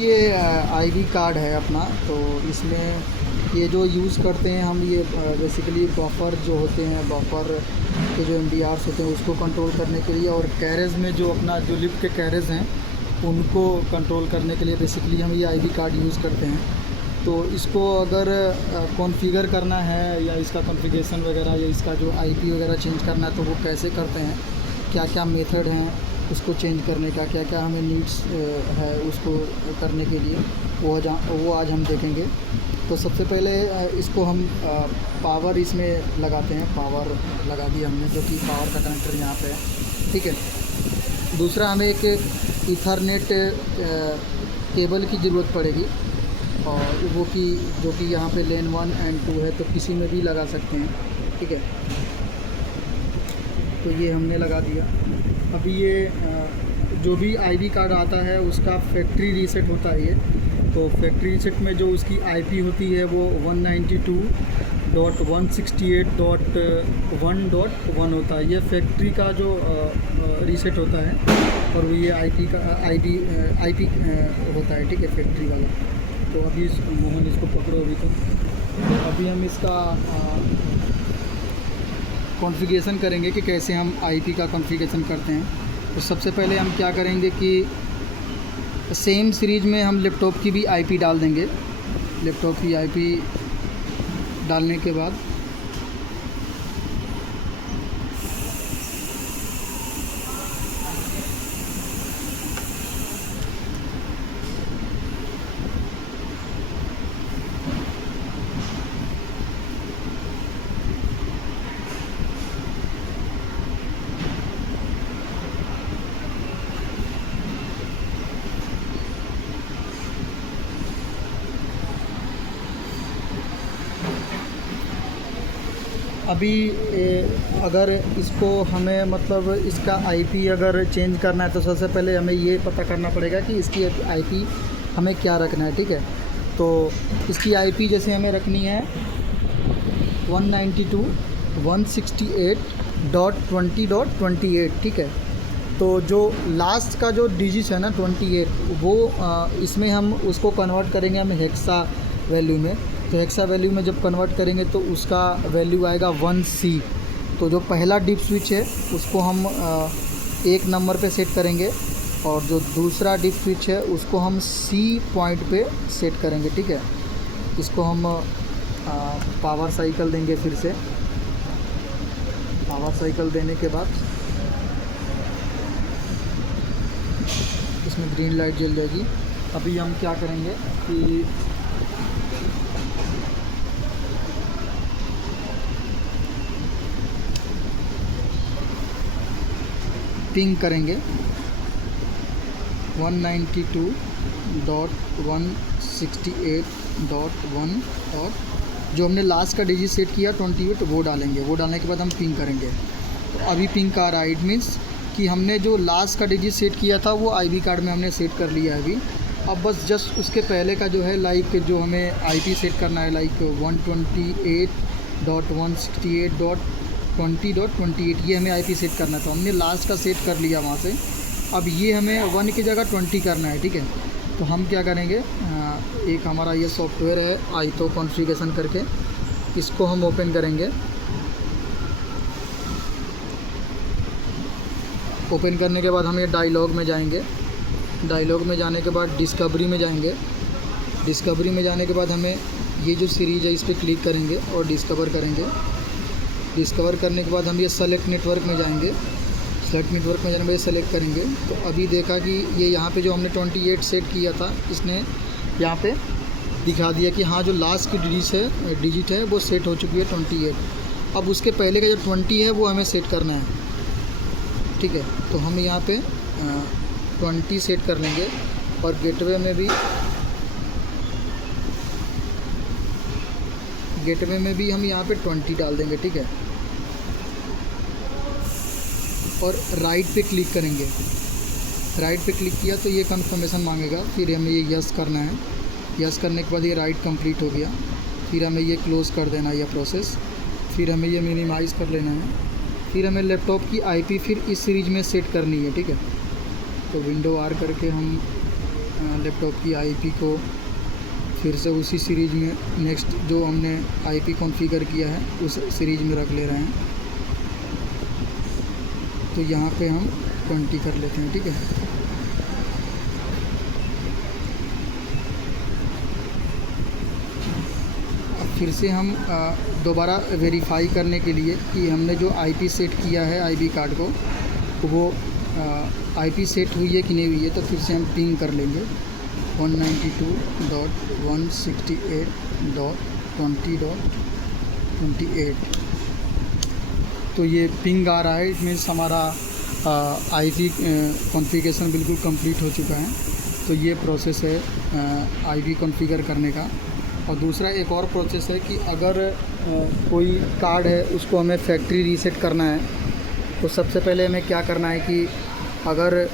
ये ivy card है अपना। तो इसमें ये जो यूज़ करते हैं हम, ये बेसिकली बफर जो होते हैं, बफर के जो एमडीआर्स होते हैं उसको कंट्रोल करने के लिए, और कैरेज में जो अपना जो लिफ्ट के कैरेज हैं उनको कंट्रोल करने के लिए बेसिकली हम ये आईवी कार्ड यूज़ करते हैं। तो इसको अगर कॉन्फ़िगर करना है या इसका कॉन्फ़िगरेशन वगैरह या इसका जो आईपी वगैरह चेंज करना है तो वो कैसे करते हैं, क्या क्या मेथड हैं उसको चेंज करने का, क्या क्या हमें नीड्स है उसको करने के लिए, वो आज हम देखेंगे। तो सबसे पहले इसको हम पावर इसमें लगाते हैं। पावर लगा दिया हमने, जो कि पावर का कनेक्टर यहाँ पे है, ठीक है। दूसरा हमें एक ईथरनेट केबल की ज़रूरत पड़ेगी, और वो कि जो कि यहाँ पे लेन 1 एंड 2 है, तो किसी में भी लगा सकते हैं, ठीक है। तो ये हमने लगा दिया। अभी ये जो भी आईवी कार्ड आता है उसका फैक्ट्री रीसेट होता है ये। तो फैक्ट्री रीसेट में जो उसकी आईपी होती है वो 192.168.1.1 होता है। ये फैक्ट्री का जो रीसेट होता है, और वो ये आईपी होता है, ठीक है, फैक्ट्री वाला। तो अभी मोहन इसको पकड़ो अभी। तो अभी हम इसका कॉन्फ़िगरेशन करेंगे कि कैसे हम आईपी का कॉन्फ़िगरेशन करते हैं। तो सबसे पहले हम क्या करेंगे कि सेम सीरीज़ में हम लैपटॉप की भी आईपी डाल देंगे। लैपटॉप की आईपी डालने के बाद अभी अगर इसको हमें मतलब इसका आईपी अगर चेंज करना है तो सबसे पहले हमें ये पता करना पड़ेगा कि इसकी आईपी हमें क्या रखना है, ठीक है। तो इसकी आईपी जैसे हमें रखनी है 192.168.20.28, ठीक है। तो जो लास्ट का जो डिजिट है ना 28, वो इसमें हम उसको कन्वर्ट करेंगे हम हेक्सा वैल्यू में। तो हेक्सा वैल्यू में जब कन्वर्ट करेंगे तो उसका वैल्यू आएगा 1C। तो जो पहला डिप स्विच है उसको हम 1 नंबर पे सेट करेंगे, और जो दूसरा डिप स्विच है उसको हम C पॉइंट पे सेट करेंगे, ठीक है। इसको हम पावर साइकिल देंगे। फिर से पावर साइकिल देने के बाद इसमें ग्रीन लाइट जल जाएगी। अभी हम क्या करेंगे कि पिंग करेंगे 192.168.1 और जो हमने लास्ट का डिजिट सेट किया 28 वो डालेंगे। वो डालने के बाद हम पिंग करेंगे। तो अभी पिंग आ रहा है, इट मीन्स कि हमने जो लास्ट का डिजिट सेट किया था वो आईवी कार्ड में हमने सेट कर लिया है अभी। अब बस जस्ट उसके पहले का जो है लाइक जो हमें आईपी सेट करना है, लाइक 128.168.20.28 ये हमें आईपी सेट करना था। हमने लास्ट का सेट कर लिया वहाँ से। अब ये हमें 1 की जगह 20 करना है, ठीक है। तो हम क्या करेंगे, एक हमारा ये सॉफ्टवेयर है आईतो कॉन्फ़िगरेशन करके, इसको हम ओपन करेंगे। ओपन करने के बाद हम ये डायलॉग में जाएंगे। डायलॉग में जाने के बाद डिस्कवरी में जाएंगे। डिस्कवरी में जाने के बाद हमें ये जो सीरीज़ है इस पर क्लिक करेंगे और डिस्कवर करेंगे। डिस्कवर करने के बाद हम ये सेलेक्ट नेटवर्क में जाएंगे। सेलेक्ट नेटवर्क में जाने के बाद सेलेक्ट करेंगे। तो अभी देखा कि ये यहाँ पे जो हमने 28 सेट किया था, इसने यहाँ पे दिखा दिया कि हाँ जो लास्ट की डिजिट है वो सेट हो चुकी है 28। अब उसके पहले का जो 20 है वो हमें सेट करना है, ठीक है। तो हम यहाँ पे 20 सेट कर लेंगे, और गेटवे में भी हम यहाँ पे 20 डाल देंगे, ठीक है। और राइट पे क्लिक करेंगे। राइट पे क्लिक किया तो ये कंफर्मेशन मांगेगा, फिर हमें ये यस करना है। यस करने के बाद ये राइट कंप्लीट हो गया। फिर हमें ये क्लोज़ कर देना है यह प्रोसेस। फिर हमें ये मिनिमाइज़ कर लेना है। फिर हमें लैपटॉप की आईपी फिर इस सीरीज़ में सेट करनी है, ठीक है। तो विंडो आर करके हम लैपटॉप की आईपी को फिर से उसी सीरीज़ में नेक्स्ट जो हमने आईपी कॉन्फ़िगर किया है उस सीरीज़ में रख ले रहे हैं। तो यहाँ पे हम 20 कर लेते हैं, ठीक है। फिर से हम दोबारा वेरीफाई करने के लिए कि हमने जो आईपी सेट किया है आईबी कार्ड को वो आईपी सेट हुई है कि नहीं हुई है, तो फिर से हम पिंग कर लेंगे 192.168.20.28। तो ये पिंग आ रहा है, इट मीन्स हमारा आईपी कॉन्फ़िगरेशन बिल्कुल कंप्लीट हो चुका है। तो ये प्रोसेस है आईपी कॉन्फ़िगर करने का। और दूसरा एक और प्रोसेस है कि अगर कोई कार्ड है उसको हमें फैक्ट्री रीसेट करना है, तो सबसे पहले हमें क्या करना है कि अगर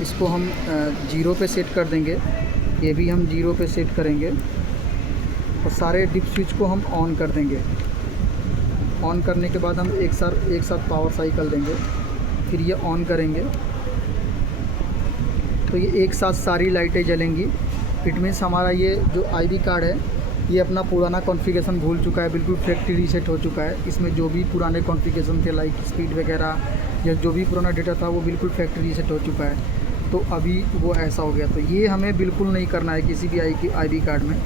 इसको हम 0 पे सेट कर देंगे, ये भी हम 0 पे सेट करेंगे और सारे डिप स्विच को हम ऑन कर देंगे। ऑन करने के बाद हम एक साथ पावर साइकिल देंगे, फिर ये ऑन करेंगे तो ये एक साथ सारी लाइटें जलेंगी। इट मीन्स हमारा ये जो आईबी कार्ड है ये अपना पुराना कॉन्फ़िगरेशन भूल चुका है, बिल्कुल फैक्ट्री रीसेट हो चुका है। इसमें जो भी पुराने कॉन्फ़िगरेशन थे लाइक स्पीड वगैरह या जो भी पुराना डेटा था वो बिल्कुल फैक्ट्री रीसेट हो चुका है। तो अभी वो ऐसा हो गया। तो ये हमें बिल्कुल नहीं करना है किसी भी आईबी कार्ड में।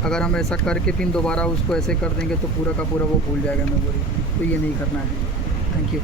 अगर हम ऐसा करके फिर दोबारा उसको ऐसे कर देंगे तो पूरा का पूरा वो भूल जाएगा मेमोरी। तो ये नहीं करना है। Thank you.